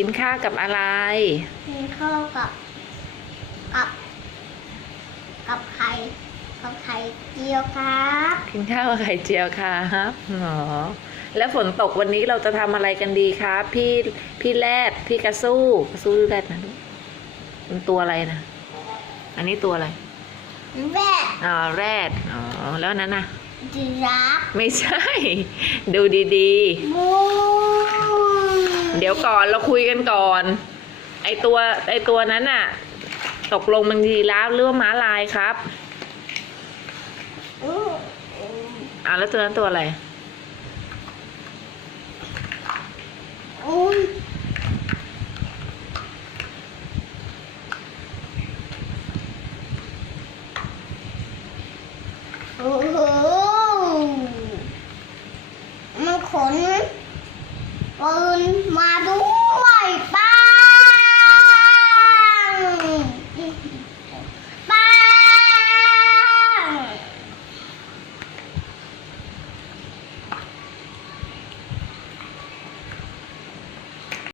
กินข้าวกับอะไร กินข้าวกับ กับ กับไข่กับไข่เจียวครับกินข้าวกับไข่เจียวครับอ๋อแล้วฝนตกวันนี้เราจะทำอะไรกันดีครับพี่พี่แรดพี่กระสู้กระสู้หรือแรดนะลูกมันตัวอะไรนะอันนี้ตัวอะไรแม่อ๋อแรดอ๋อแล้วอันนั้นนะจีราฟไม่ใช่ ดูดีมูๆ เดี๋ยวก่อนเราคุยกันก่อน ไอตัวไอตัวนั้นอะตกลงมันดีแล้วเรือว่าม้าลายครับอ่าแล้วตัวนั้นตัวอะไรมันขน